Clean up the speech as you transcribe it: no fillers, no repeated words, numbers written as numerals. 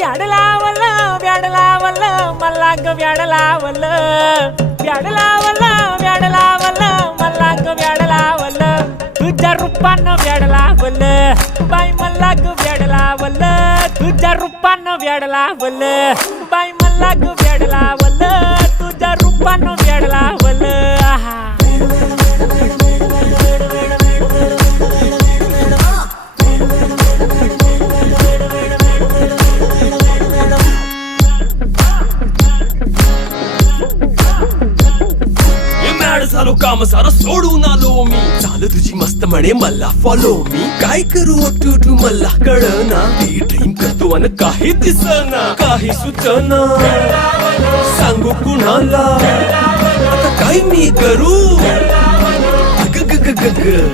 व्याड लावलं व्याड लावलं मला ग व्याड लावलं व्याड लावलं व्याड लावलं मला ग व्याड लावलं तुझ्या रूपानं व्याड लावलं बाई मला ग व्याड लावलं तुझ्या रूपानं व्याड लावलं बाई मला ग व्याड लावलं तुझ्या रूपानं व्याड लावलं झालो काम सारं सोडून आलो मी चाल तुझी मस्त म्हणे मला फॉलो मी काय करू टू मला कळना ती ड्रीम करतो आणि काही दिसना काही सुचना सांगू कुणाला आता काय मी करू ग ग ग ग ग